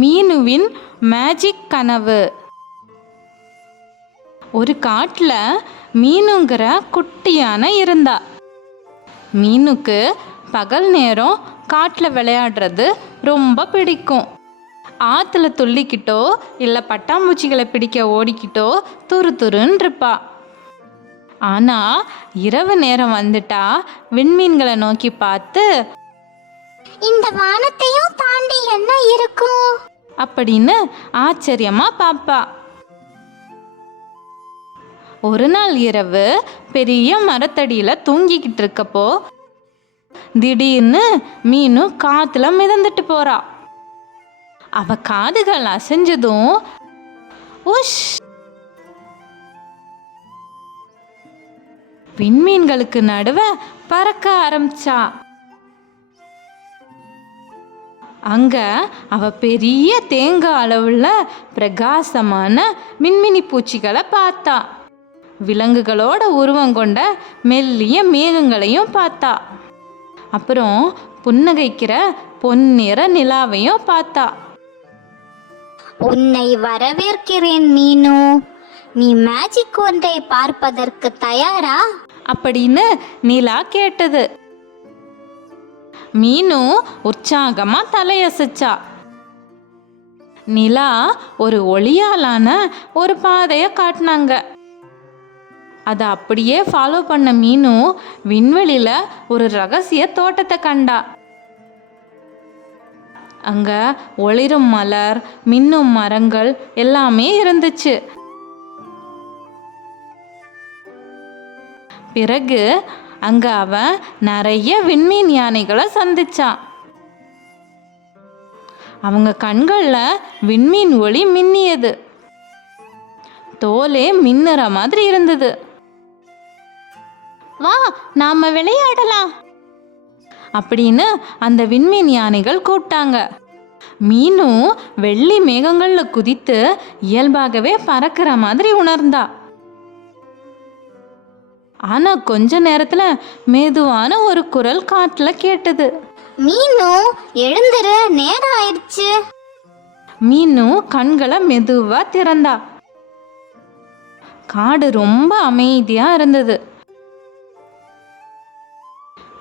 மீனுவின் magic கனவு. ஒரு காட்டில் மீனுங்கிற குட்டி யானை இருந்தா. மீனுக்கு பகல் நேரம் காட்டில் விளையாடுறது ரொம்ப பிடிக்கும். ஆற்றுல துள்ளிக்கிட்டோ இல்லை பட்டாம்பூச்சிகளை பிடிக்க ஓடிக்கிட்டோ துரு துருன்னு இருப்பா. ஆனால் இரவு நேரம் வந்துட்டா விண்மீன்களை நோக்கி பார்த்து, இந்த வானத்தையும் தாண்டி என்ன இருக்கும் அப்படின்னு ஆச்சரியமா பாப்பா. ஒரு நாள் இரவு பெரிய மரத்தடியில தூங்கிக்கிட்டு இருக்கப்போ திடீர்னு மீனு காத்துல மிதந்துட்டு போறா. அவ காதுகள் அசைஞ்சதும் உஷ் விண்மீன்களுக்கு நடுவே பறக்க ஆரம்பிச்சா. அங்க அவ பெரிய தேங்காய் அளவுள்ள பிரகாசமான மின்மினி பூச்சிகளை பார்த்தா. விலங்குகளோட உருவம் கொண்ட மெல்லிய மேகங்களையும் பார்த்தா. அப்புறம் புன்னகைக்கிற பொன்னிற நிலாவையும் பார்த்தா. உன்னை வரவேற்கிறேன் மீனு. நீ மேஜிக் ஒன்றை பார்ப்பதற்கு தயாரா அப்படின்னு நிலா கேட்டது. மீனு உற்சாகமா தலையசைச்சா. நிலா ஒரு ஒளியாலான ஒரு பாதையை காட்டினாங்க. அதை அப்படியே ஃபாலோ பண்ண மீனு விண்வெளியில ஒரு ரகசிய தோட்டத்தை கண்டா. அங்க ஒளிரும் மலர், மின்னும் மரங்கள் எல்லாமே இருந்துச்சு. பிறகு அங்க அவன் நிறைய விண்மீன் யானைகளை சந்திச்சான். அவங்க கண்கள்ல விண்மீன் ஒளி மின்னியது. தோலே மின்னுற மாதிரி இருந்தது. வா, நாம விளையாடலாம் அப்படின்னு அந்த விண்மீன் யானைகள் கூப்பிட்டாங்க. மீனு வெள்ளி மேகங்கள்ல குதித்து இயல்பாகவே பறக்கிற மாதிரி உணர்ந்தா. ஆனா கொஞ்ச நேரத்துல மெதுவான ஒரு குரல் காட்டுல கேட்டது. மீனு, எழுந்துரு, நேரம் ஆயிடுச்சு. மீனு கண்களை மெதுவா திறந்தா. காடு ரொம்ப அமைதியா இருந்தது.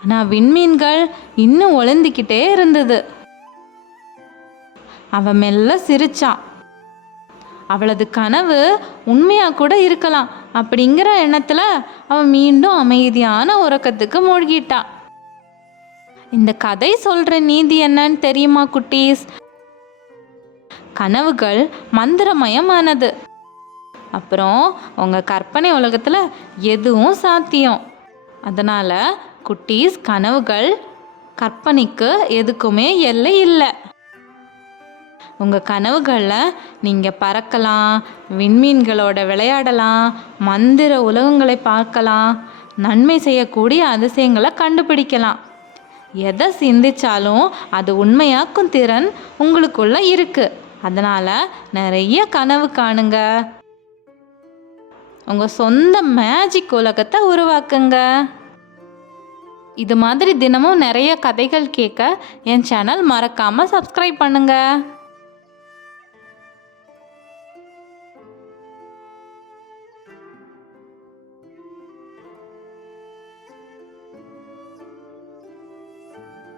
ஆனா விண்மீன்கள் இன்னும் ஒளிந்துக்கிட்டே இருந்தது. அவ மெல்ல சிரிச்சான். அவளது கனவு உண்மையா கூட இருக்கலாம் அப்படிங்கிற எண்ணத்துல அவன் மீண்டும் அமைதியான உறக்கத்துக்கு மூழ்கிட்டான். இந்த கதை சொல்ற நீதி என்னன்னு தெரியுமா குட்டீஸ்? கனவுகள் மந்திரமயமானது. அப்புறம் உங்க கற்பனை உலகத்துல எதுவும் சாத்தியம். அதனால குட்டீஸ், கனவுகள், கற்பனைக்கு எதுக்குமே எல்லை இல்லை. உங்கள் கனவுகளில் நீங்கள் பறக்கலாம், விண்மீன்களோட விளையாடலாம், மந்திர உலகங்களை பார்க்கலாம், நன்மை செய்யக்கூடிய அதிசயங்களை கண்டுபிடிக்கலாம். எதை சிந்திச்சாலும் அது உண்மையாக்கும் திறன் உங்களுக்குள்ள இருக்கு. அதனால் நிறைய கனவு காணுங்க. உங்கள் சொந்த மேஜிக் உலகத்தை உருவாக்குங்க. இது மாதிரி தினமும் நிறைய கதைகள் கேட்க என் சேனல் மறக்காமல் சப்ஸ்கிரைப் பண்ணுங்கள்.